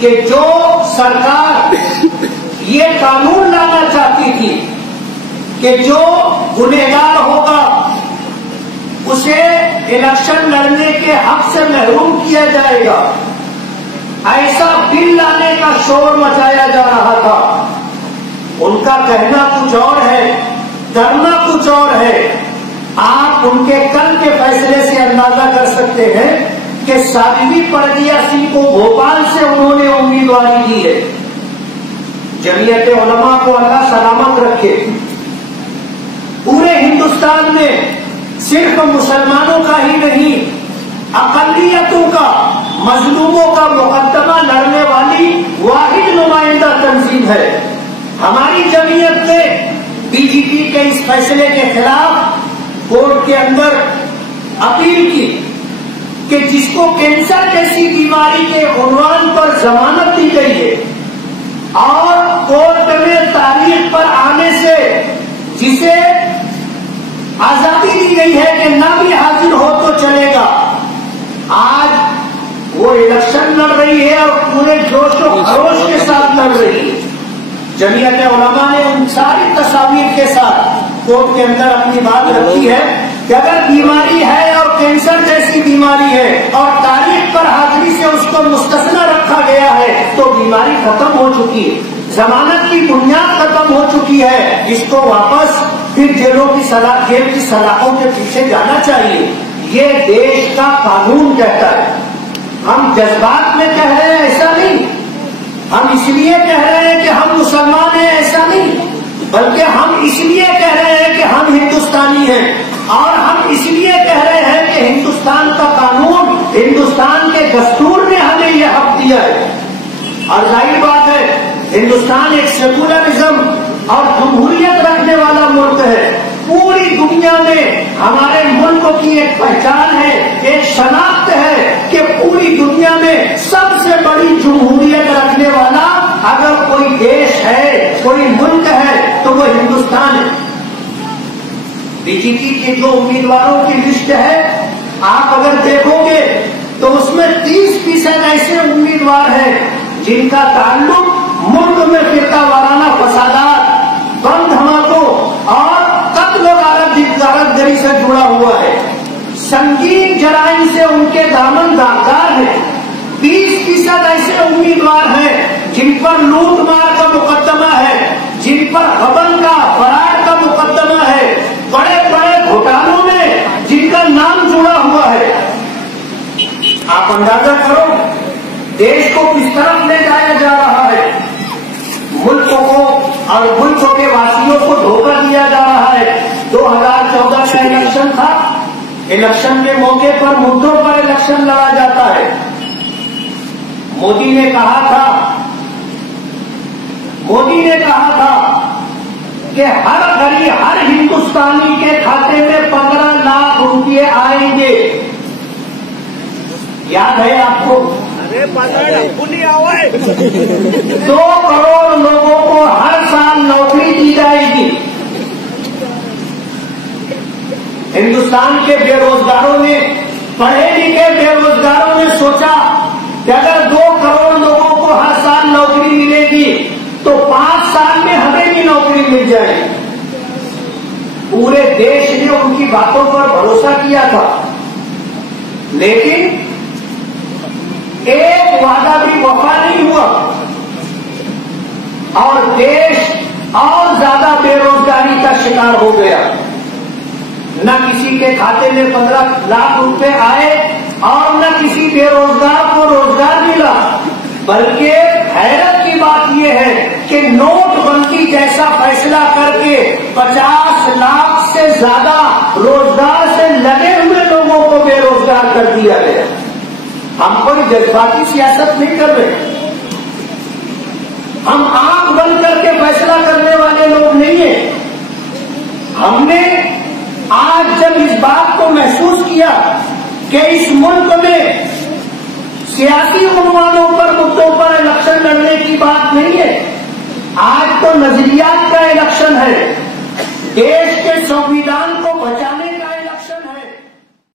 کہ جو سرکار یہ قانون لانا چاہتی تھی کہ جو گنہگار ہوگا اسے الیکشن لڑنے کے حق سے محروم کیا جائے گا، ایسا بل لانے کا شور مچایا جا رہا تھا. ان کا کہنا کچھ اور ہے، کرنا کچھ اور ہے. آپ ان کے کل کے فیصلے سے اندازہ کر سکتے ہیں کہ سادھوی پرگیا سنگھ کو بھوپال سے انہوں نے امیدواری دی ہے. جمعیت علماء کو اللہ سلامت رکھے. پورے ہندوستان میں صرف مسلمانوں کا ہی نہیں، اقلیتوں کا، مظلوموں کا مقدمہ لڑنے والی واحد نمائندہ تنظیم ہے. ہماری جمعیت نے بی جے پی کے اس فیصلے کے خلاف کورٹ کے اندر اپیل کی کہ جس کو کینسر جیسی بیماری کے عنوان پر ضمانت دی گئی ہے اور کورٹ میں تاریخ پر آنے سے جسے آزادی دی گئی ہے کہ نہ بھی حاضر ہو تو چلے گا، آج وہ الیکشن لڑ رہی ہے اور پورے جوش و خروش کے ساتھ لڑ رہی ہے. جمعیت علماء نے ان ساری تصاویر کے ساتھ کورٹ کے اندر اپنی بات رکھی ہے کہ اگر بیماری ہے اور کینسر جیسی بیماری ہے اور تاریخ پر حاضری سے اس کو مستثنی رکھا گیا ہے تو بیماری ختم ہو چکی ہے، ضمانت کی بنیاد ختم ہو چکی ہے. اس کو واپس پھر جیلوں کی جیل کی سلاخوں کے پیچھے جانا چاہیے. یہ دیش کا قانون کہتا ہے. ہم جذبات میں کہہ رہے ہیں ایسا نہیں، ہم اس لیے کہہ رہے ہیں کہ ہم مسلمان ہیں ایسا نہیں، بلکہ ہم اس لیے کہہ رہے ہیں کہ ہم ہندوستانی ہیں اور ہم اس لیے کہہ رہے ہیں کہ ہندوستان کا قانون، ہندوستان کے دستور نے ہمیں یہ حق دیا ہے. اور ظاہر بات ہے ہندوستان ایک سیکولرزم اور جمہوریت رکھنے والا ملک ہے. پوری دنیا میں ہمارے ملک کی ایک پہچان ہے، ایک شناخت ہے کہ پوری دنیا میں سب سے بڑی جمہوریت رکھنے والا اگر کوئی دیش ہے، کوئی ملک ہے تو وہ ہندوستان ہے. بی جے پی کے جو امیدواروں کی لسٹ ہے آپ اگر دیکھو گے تو اس میں 30% ایسے امیدوار ہیں جن کا تعلق ملک میں فرقہ وارانہ فسادات، بم دھماکوں اور قتل و غارت گری سے جڑا ہوا ہے. سنگین جرائم سے ان کے دامن داغدار ہیں. 20% ایسے امیدوار ہیں جن پر لوٹ مار کا مقدمہ ہے، جن پر غبن کا، فراڈ کا مقدمہ ہے، بڑے بڑے گھوٹالوں میں جن کا نام جڑا ہوا ہے. آپ اندازہ کرو دیش کو کس طرف لے جایا جا رہا ہے. ملکوں کو اور ملکوں کے واسیوں کو دھوکہ دیا جا رہا ہے. 2014 کا الیکشن تھا، الیکشن کے موقع پر مدعوں پر الیکشن لڑا جاتا ہے. مودی نے کہا تھا کہ ہر غریب، ہر ہندوستانی کے کھاتے میں 15 لاکھ روپے آئیں گے. یاد ہے آپ کو؟ 2 کروڑ لوگوں کو ہر سال نوکری دی جائے گی. ہندوستان کے بے روزگاروں نے، پڑھے لکھے بے روزگاروں نے سوچا کہ اگر 2 کروڑ لوگوں کو ہر سال نوکری ملے گی تو 5 سال میں ہمیں بھی نوکری مل جائے گی. پورے دیش نے ان کی باتوں پر بھروسہ کیا تھا، لیکن ایک وعدہ بھی وفا نہیں ہوا اور دیش اور زیادہ بے روزگاری کا شکار ہو گیا. نہ کسی کے کھاتے میں 15 لاکھ روپے آئے اور نہ کسی بے روزگار کو روزگار ملا. بلکہ حیرت کی بات یہ ہے کہ نوٹ بندی جیسا فیصلہ کر کے 50 لاکھ سے زیادہ روزگار سے لگے ہوئے لوگوں کو بے روزگار کر دیا گیا. ہم کوئی جذباتی سیاست نہیں کر رہے، ہم آنکھ بند کر کے فیصلہ کرنے والے لوگ نہیں ہیں. ہم نے آج جب اس بات کو محسوس کیا کہ اس ملک میں سیاسی عنوانوں پر، مدعوں پر الیکشن لڑنے کی بات نہیں ہے، آج تو نظریات کا الیکشن ہے. دیش کے سنویدھان